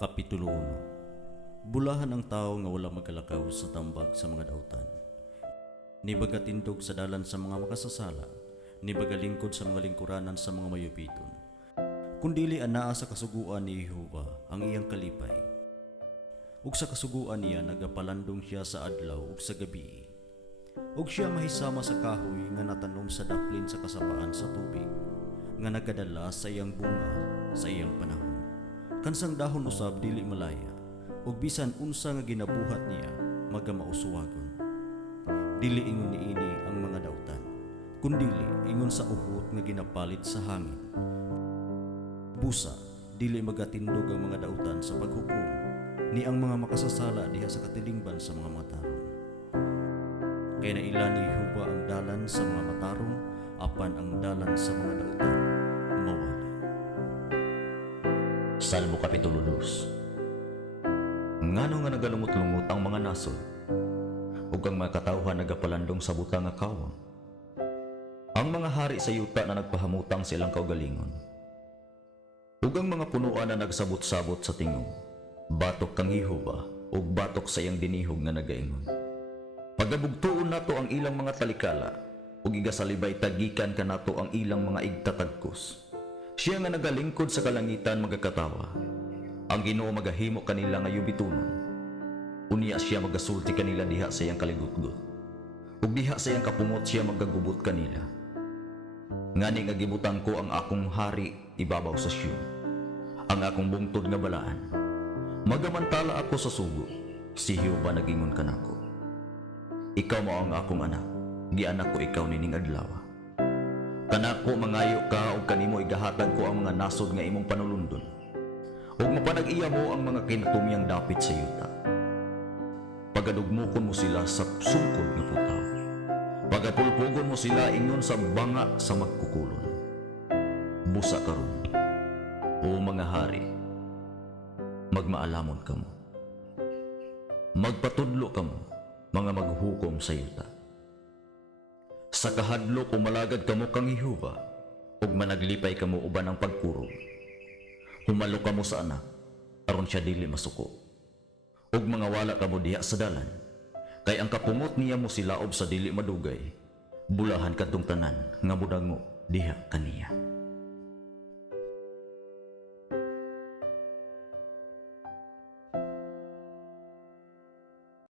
Kapitulo 1. Bulahan ang tao nga wala magalakaw sa tambag sa mga dautan. Ni bagatindog sa dalan sa mga makasasala, ni bagalingkod sa mga lingkuranan sa mga mayupiton. Kundili anaa sa kasuguan ni Jehova ang iyang kalipay. Ug sa kasuguan niya nagapalandong siya sa adlaw ug sa gabi. Ug siya mahisama sa kahoy nga natanom sa daplin sa kasapaan sa tubig, nga nagadala sa iyang bunga sa iyang panahon. Kansang dahon usab dili malaya, ug bisan unsa nga ginabuhat niya magamausuwagon. Dili ingon niini ang mga dautan, kundili ingon sa uhot nga ginapalit sa hangin. Busa dili magatindog ang mga dautan sa paghukom, ni ang mga makasasala diha sa katilingban sa mga matarong. Kaya naila ni Jehova ang dalan sa mga matarong, apan ang dalan sa mga dautan mawala. Salmo Kapitulo 2. Ngano nga nagalungot-lungot ang mga nasod, ug ang mga katawhan nagapalandong sa butang nga kawang. Ang mga hari sa yuta na nagpahamutang silang kaugalingon, ug ang mga punuan na nagsabot-sabot sa tingog, batok kang Jehova, ug batok sa iyang dinihog nga nagaingon. Pagabugtuon nato ang ilang mga talikala, ug igasalibay tagikan kanato ang ilang mga igtatagkos. Siya nga nagalingkod sa kalangitan magakatawa, ang Ginoo magahimo kanila nga yubitunon. Unya siya magasulti kanila diha sa iyang kaligutgot, ug diha sa iyang kapungot siya magagubot kanila. Ngani nga gibutang ko ang akong hari ibabaw sa Sion, ang akong bungtod nga balaan. Magamantala ako sa sugo, si Jehova nagingon kanako. Ikaw mo ang akong anak, gianak ko ikaw nining adlaw. Kanako mangayo ka ug kanimo igahatag ko ang mga nasod nga imong panulundon, ug mapanag-iya mo ang mga kinatumyang dapit sa yuta. Pagadugmokon mo sila sa sungkod nga putaw, pagapulpugon mo sila ingon sa banga sa magkukulon. Busa karon, o mga hari, magmaalamon kamo, magpatudlo kamo, mga maghukom sa yuta. Sa kahadlo pumalagad kamo kang Jehova, ug managlipay kamo uban ang pagkurog. Humalo kamo sa anak, aron siya dili masuko. Ug mga wala kamo diha sa dalan, kay ang kapungot niya mo silaob sa dili madugay. Bulahan kadtong tanan nga mudango diha kaniya.